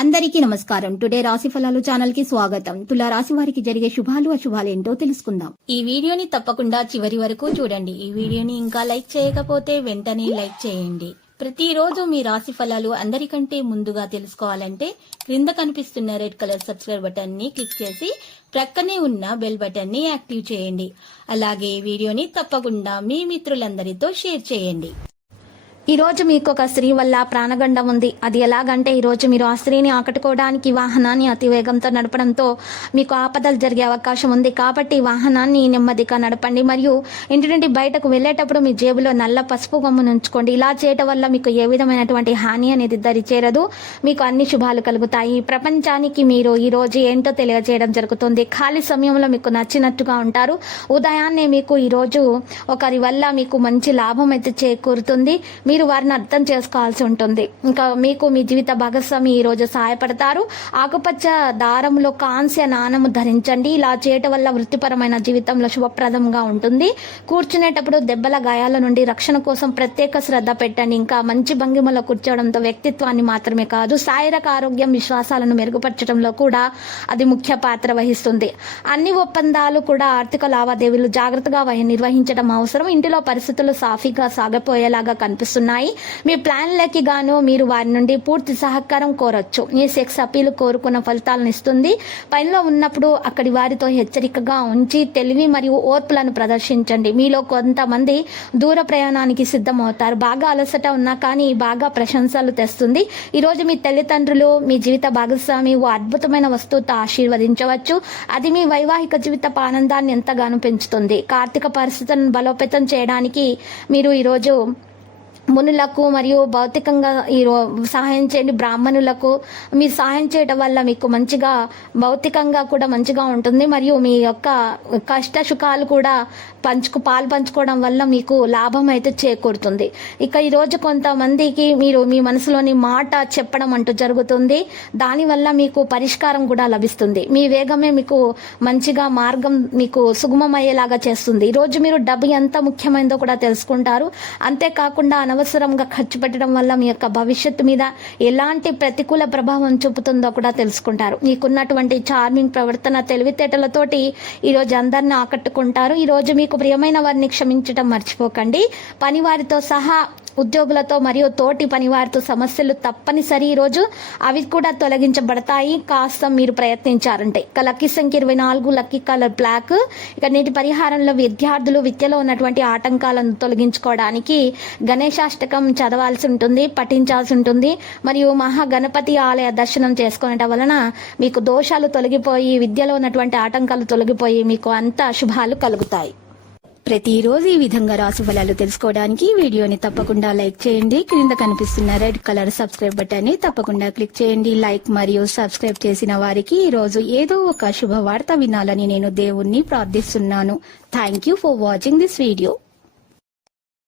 అందరికీ నమస్కారం. టుడే రాశి ఫలాలు ఛానల్ కి స్వాగతం. తులా రాశి వారికి జరిగే శుభాలు అశుభాలు ఏంటో తెలుసుకుందాం. ఈ వీడియోని తప్పకుండా చివరి వరకు చూడండి. ఈ వీడియోని ఇంకా లైక్ చేయకపోతే వెంటనే లైక్ చేయండి. ప్రతిరోజు మీ రాశి ఫలాలు అందరికంటే ముందుగా తెలుసుకోవాలంటే క్రింద కనిపిస్తున్న రెడ్ కలర్ సబ్స్క్రైబ్ బటన్ ని క్లిక్ చేసి ప్రక్కనే ఉన్న బెల్ బటన్ ని యాక్టివ్ చేయండి. అలాగే ఈ వీడియోని తప్పకుండా మీ మిత్రులందరితో షేర్ చేయండి. ఈ రోజు మీకు ఒక స్త్రీ వల్ల ప్రాణగండం ఉంది. అది ఎలాగంటే ఈ రోజు మీరు ఆ స్త్రీని ఆకట్టుకోవడానికి వాహనాన్ని అతి వేగంతో నడపడంతో మీకు ఆపదలు జరిగే అవకాశం ఉంది. కాబట్టి వాహనాన్ని నెమ్మదిగా నడపండి. మరియు ఇంటి నుండి బయటకు వెళ్లేటప్పుడు మీ జేబులో నల్ల పసుపు గమ్మును ఉంచుకోండి. ఇలా చేయటం వల్ల మీకు ఏ విధమైనటువంటి హాని అనేది దరిచేరదు. మీకు అన్ని శుభాలు కలుగుతాయి. ప్రపంచానికి మీరు ఈ రోజు ఏంటో తెలియజేయడం జరుగుతుంది. ఖాళీ సమయంలో మీకు నచ్చినట్టుగా ఉంటారు. ఉదయాన్నే మీకు ఈ రోజు ఒకరి వల్ల మీకు మంచి లాభం అయితే చేకూరుతుంది. మీరు వారిని అర్థం చేసుకోవాల్సి ఉంటుంది. ఇంకా మీకు మీ జీవిత భాగస్వామి ఈ రోజు సహాయపడతారు. ఆకుపచ్చ దారంలో కాంస్య నాణము ధరించండి. ఇలా చేయటం వల్ల వృత్తిపరమైన జీవితంలో శుభప్రదంగా ఉంటుంది. కూర్చునేటప్పుడు దెబ్బల గాయాల నుండి రక్షణ కోసం ప్రత్యేక శ్రద్ధ పెట్టండి. ఇంకా మంచి భంగిమలో కూర్చోవడంతో వ్యక్తిత్వాన్ని మాత్రమే కాదు, శారీరక ఆరోగ్యం విశ్వాసాలను మెరుగుపరచడంలో కూడా అది ముఖ్య పాత్ర వహిస్తుంది. అన్ని ఒప్పందాలు కూడా ఆర్థిక లావాదేవీలు జాగ్రత్తగా నిర్వహించడం అవసరం. ఇంటిలో పరిస్థితులు సాఫీగా సాగిపోయేలాగా కనిపిస్తున్నాయి. మీ ప్లాన్లకి గాను మీరు వారి నుండి పూర్తి సహకారం కోరొచ్చు. ఈ సెక్స్ అపీల్ కోరుకున్న ఫలితాలను ఇస్తుంది. పనిలో ఉన్నప్పుడు అక్కడి వారితో హెచ్చరికగా ఉంచి తెలివి మరియు ఓర్పులను ప్రదర్శించండి. మీలో కొంతమంది దూర ప్రయాణానికి సిద్ధమవుతారు. బాగా అలసట ఉన్నా కానీ బాగా ప్రశంసలు తెస్తుంది. ఈరోజు మీ తల్లిదండ్రులు మీ జీవిత భాగస్వామి ఓ అద్భుతమైన వస్తువుతో ఆశీర్వదించవచ్చు. అది మీ వైవాహిక జీవిత ఆనందాన్ని ఎంతగానో పెంచుతుంది. ఆర్థిక పరిస్థితులను బలోపేతం చేయడానికి మీరు ఈరోజు మునులకు మరియు భౌతికంగా సహాయం చేయండి. బ్రాహ్మణులకు మీరు సహాయం చేయడం వల్ల మీకు మంచిగా భౌతికంగా కూడా మంచిగా ఉంటుంది. మరియు మీ యొక్క కష్ట సుఖాలు కూడా పాలు పంచుకోవడం వల్ల మీకు లాభం అయితే చేకూరుతుంది. ఇక ఈరోజు కొంతమందికి మీరు మీ మనసులోని మాట చెప్పడం అంటూ జరుగుతుంది. దానివల్ల మీకు పరిష్కారం కూడా లభిస్తుంది. మీ వేగమే మీకు మంచిగా మార్గం మీకు సుగమమయ్యేలాగా చేస్తుంది. ఈరోజు మీరు డబ్బు ఎంత ముఖ్యమైనదో కూడా తెలుసుకుంటారు. అంతేకాకుండా అనవసరంగా ఖర్చు పెట్టడం వల్ల మీ యొక్క భవిష్యత్తు మీద ఎలాంటి ప్రతికూల ప్రభావం చూపుతుందో కూడా తెలుసుకుంటారు. మీకున్నటువంటి చార్మింగ్ ప్రవర్తన తెలివితేటలతోటి ఈరోజు అందరిని ఆకట్టుకుంటారు. ఈరోజు మీకు ప్రియమైన వారిని క్షమించడం మర్చిపోకండి. పనివారితో సహా ఉద్యోగులతో మరియు తోటి పనివారితో సమస్యలు తప్పనిసరి ఈరోజు అవి కూడా తొలగించబడతాయి. కాస్త మీరు ప్రయత్నించారంటే. ఇక లక్కీ సంఖ్య 24, లక్కీ కలర్ బ్లాక్. ఇక నేటి పరిహారంలో విద్యార్థులు విద్యలో ఉన్నటువంటి ఆటంకాలను తొలగించుకోవడానికి గణేశాష్టకం చదవాల్సి ఉంటుంది, పఠించాల్సి ఉంటుంది. మరియు మహాగణపతి ఆలయ దర్శనం చేసుకోవడం వలన మీకు దోషాలు తొలగిపోయి విద్యలో ఉన్నటువంటి ఆటంకాలు తొలగిపోయి మీకు అంత శుభాలు కలుగుతాయి. ప్రతిరోజు ఈ విధంగా రాశి ఫలాలు తెలుసుకోవడానికి వీడియోని తప్పకుండా లైక్ చేయండి. క్రింద కనిపిస్తున్న రెడ్ కలర్ సబ్స్క్రైబ్ బటన్ ని తప్పకుండా క్లిక్ చేయండి. లైక్ మరియు సబ్స్క్రైబ్ చేసిన వారికి ఈ రోజు ఏదో ఒక శుభవార్త వినాలని నేను దేవుణ్ణి ప్రార్థిస్తున్నాను. Thank you for watching this video.